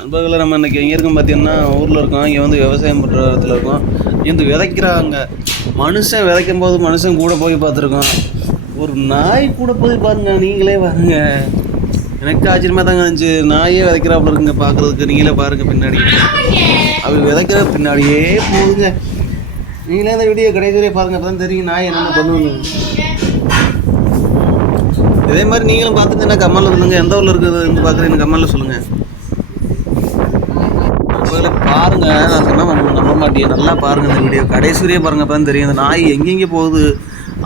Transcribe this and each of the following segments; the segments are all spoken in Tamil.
நண்பர்களை நம்ம இன்றைக்கி எங்கே இருக்கோம் பார்த்தீங்கன்னா ஊரில் இருக்கோம். இங்கே வந்து விவசாயம் பண்ணுற இடத்துல இருக்கோம். இங்கே வந்து விதைக்கிறாங்க. மனுஷன் விதைக்கும் போது மனுஷன் கூட போய் பார்த்துருக்கோம். ஒரு நாய் கூட போய் பாருங்க, நீங்களே பாருங்க. எனக்கு ஆச்சரியமாக தாங்க இருந்துச்சு. நாயே விதைக்கிறாப்புல இருக்குங்க பார்க்குறதுக்கு. நீங்களே பாருங்கள் பின்னாடி அப்படி விதைக்கிற பின்னாடியே போகுதுங்க. நீங்களே அந்த வீடியோ கடைசியே பாருங்கள், அப்போ தான் தெரியும் நாய் என்னென்ன பண்ணுவாங்க. இதே மாதிரி நீங்களும் பார்த்துட்டுன்னா கம்மலில் சொல்லுங்கள். எந்த ஊரில் இருக்குது இருந்து பார்க்குறீங்கன்னு கம்மலில் சொல்லுங்கள். பாருங்கள், நான் சொன்னால் நம்ப மாட்டேன். நல்லா பாருங்கள் இந்த வீடியோ கடைசியே பாருங்கள், அப்போ தான் தெரியும் அந்த நாய் எங்கெங்கே போகுது.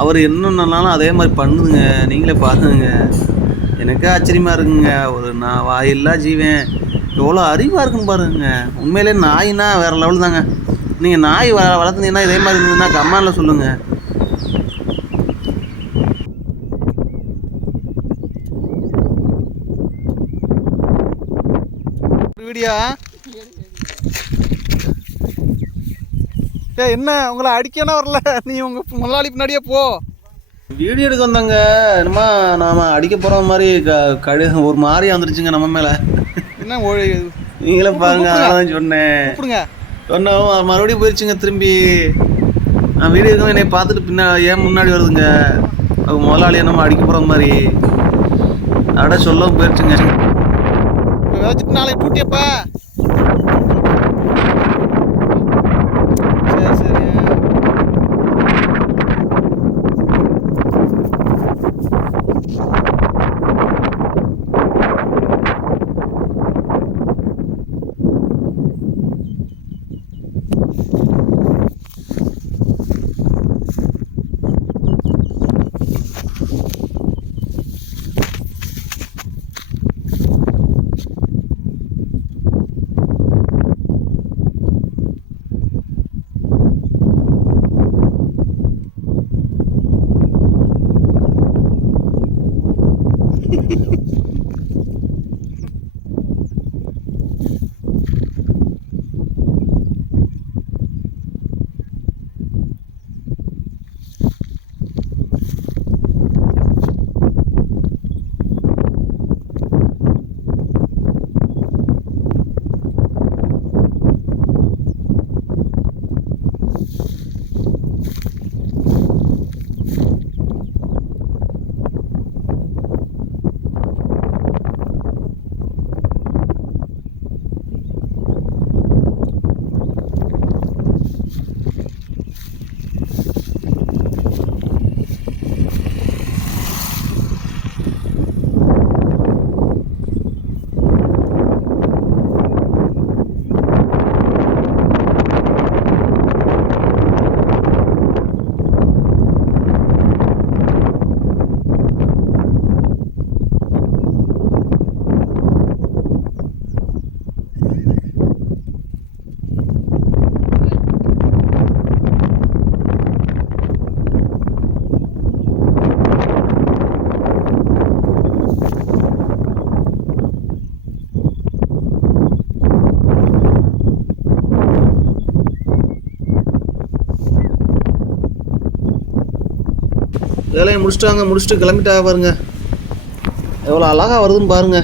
அவர் என்னென்னாலும் அதே மாதிரி பண்ணுதுங்க. நீங்களே பாருங்க. எனக்கே ஆச்சரியமாக இருக்குங்க. ஒரு நான் வாயில்லா ஜீவன் எவ்வளோ அறிவாக இருக்குன்னு பாருங்க. உண்மையிலே நாய்னா வேறு லெவல் தாங்க. நீங்கள் நாய் வளர்த்துனீங்கன்னா இதே மாதிரி இருந்ததுன்னா கம்மானில் சொல்லுங்கள். வீடியோ என்ன உங்களை அடிக்கணும் வரல, நீ உங்கள் முதலாளி பின்னாடியே போ. வீடியோ எடுக்க வந்தாங்க. என்னமா நாம் அடிக்க போகிற மாதிரி ஒரு மாதிரி வந்துருச்சுங்க நம்ம மேலே. என்ன நீங்களே பாருங்க. அதான் சொன்னேன் மறுபடியும் போயிடுச்சுங்க. திரும்பி நான் வீடியோ எடுக்க என்னை பார்த்துட்டு ஏன் முன்னாடி வருதுங்க. அவங்க முதலாளி என்னமோ அடிக்க போகிற மாதிரி அட சொல்லவும் போயிடுச்சுங்க. விதைச்சிட்டு நாளைக்கு பூட்டியப்பா. சரி சரி. வேலையை முடிச்சுட்டு கிளம்பிட்டா பாருங்க. எவ்வளோ அழகாக வருதுன்னு பாருங்க.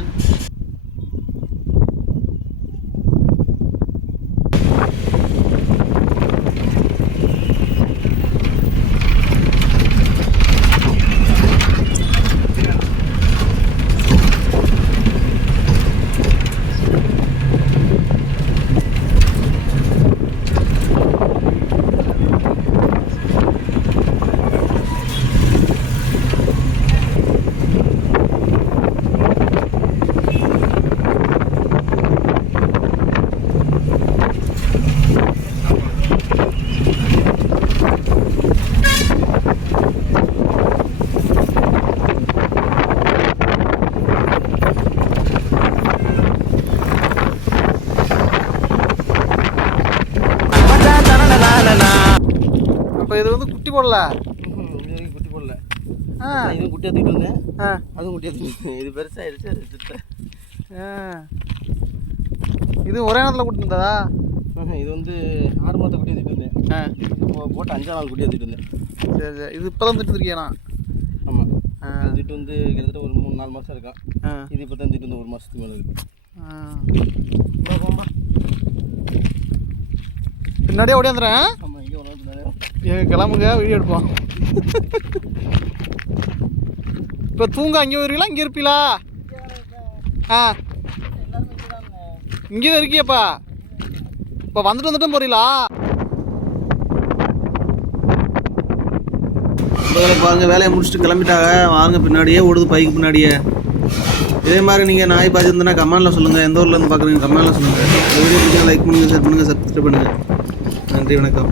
இப்போ இது வந்து குட்டி போடல. குட்டி போடல. இதுவும் குட்டி எடுத்துக்கிட்டு இருந்தேன். அதுவும் குட்டி எடுத்துக்கிட்டு இது பெருசாகிடுச்சு. இது ஒரே நேரத்தில் குட்டி இருந்ததா? இது வந்து 6 மாதத்தை குட்டி எடுத்துகிட்டு இருந்தேன். போட்டு 5ஆம் நாள் குட்டி எடுத்துகிட்டு இருந்தேன். சரி சரி. இது இப்போ தான் திட்டு இருக்கேண்ணா? ஆமாம். திட்டு வந்து கிட்டத்தட்ட ஒரு 3-4 மாதம் இருக்கான். இது இப்போ தான் திட்டு வந்து 1 மாதத்துக்கு மேலே இருக்குது. பின்னாடியே ஓடியாந்துறேன். கிளம்புங்க, வீடியோ எடுப்போம். இப்போ தூங்க அங்கே வருவீங்களா இங்கே இருப்பீங்களா? இங்கே தான் இருக்கியப்பா. இப்போ வந்துட்டும் போறீங்களா? பாருங்க, வேலையை முடிச்சுட்டு கிளம்பிட்டாங்க. வாங்க, பின்னாடியே ஓடுது, பைக்கு பின்னாடியே. இதே மாதிரி நீங்கள் நாய் பார்த்துருந்தேன்னா கமெண்ட்டில் சொல்லுங்கள். எந்த ஊர்லேருந்து பார்க்குறீங்க கமெண்ட்டில் சொல்லுங்கள். வீடியோ பிடிச்சா லைக் பண்ணுங்கள், ஷேர் பண்ணுங்கள், சப்ஸ்கிரைப் பண்ணுங்கள். நன்றி, வணக்கம்.